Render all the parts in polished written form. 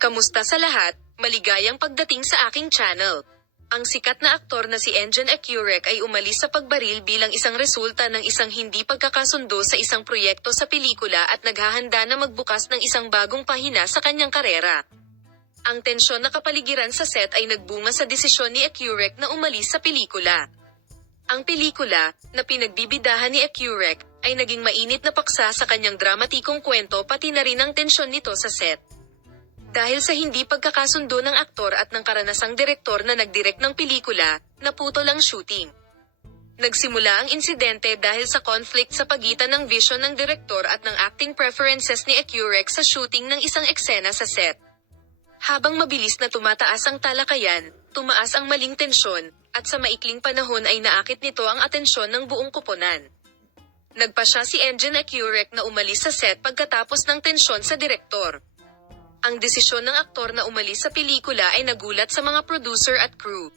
Kamusta sa lahat? Maligayang pagdating sa aking channel. Ang sikat na aktor na si Engin Ecurek ay umalis sa pagbaril bilang isang resulta ng isang hindi pagkakasundo sa isang proyekto sa pelikula at naghahanda na magbukas ng isang bagong pahina sa kanyang karera. Ang tensyon na kapaligiran sa set ay nagbunga sa desisyon ni Ecurek na umalis sa pelikula. Ang pelikula, na pinagbibidahan ni Ecurek, ay naging mainit na paksa sa kanyang dramatikong kwento pati na rin ang tensyon nito sa set. Dahil sa hindi pagkakasundo ng aktor at ng karanasang direktor na nagdirect ng pelikula, naputol ang shooting. Nagsimula ang insidente dahil sa conflict sa pagitan ng vision ng direktor at ng acting preferences ni Ecurek sa shooting ng isang eksena sa set. Habang mabilis na tumataas ang talakayan, tumaas ang maling tensyon, at sa maikling panahon ay naakit nito ang atensyon ng buong koponan. Nagpasya si Engin Ecurek na umalis sa set pagkatapos ng tensyon sa direktor. Ang desisyon ng aktor na umalis sa pelikula ay nagulat sa mga producer at crew.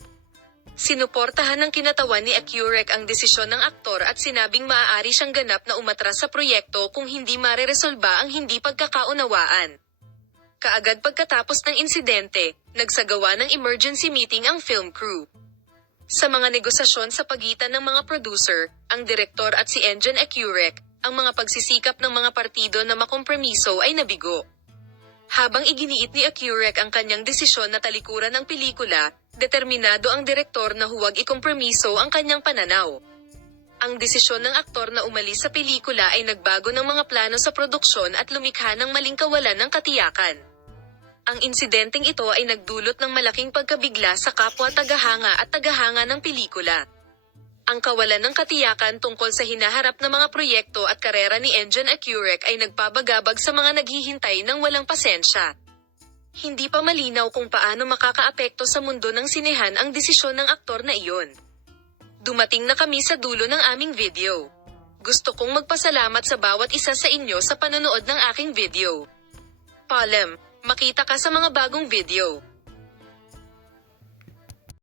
Sinuportahan ng kinatawan ni Ecurek ang desisyon ng aktor at sinabing maaari siyang ganap na umatras sa proyekto kung hindi mareresolba ang hindi pagkakaunawaan. Kaagad pagkatapos ng insidente, nagsagawa ng emergency meeting ang film crew. Sa mga negosasyon sa pagitan ng mga producer, ang direktor at si Engin Ecurek, ang mga pagsisikap ng mga partido na makompromiso ay nabigo. Habang iginiit ni Ecurek ang kanyang desisyon na talikuran ng pelikula, determinado ang direktor na huwag ikompromiso ang kanyang pananaw. Ang desisyon ng aktor na umalis sa pelikula ay nagbago ng mga plano sa produksyon at lumikha ng maling kawalan ng katiyakan. Ang insidenteng ito ay nagdulot ng malaking pagkabigla sa kapwa tagahanga at tagahanga ng pelikula. Ang kawalan ng katiyakan tungkol sa hinaharap na mga proyekto at karera ni Engin Ecurek ay nagpabagabag sa mga naghihintay ng walang pasensya. Hindi pa malinaw kung paano makakaapekto sa mundo ng sinehan ang desisyon ng aktor na iyon. Dumating na kami sa dulo ng aming video. Gusto kong magpasalamat sa bawat isa sa inyo sa panonood ng aking video. Palem, makita ka sa mga bagong video.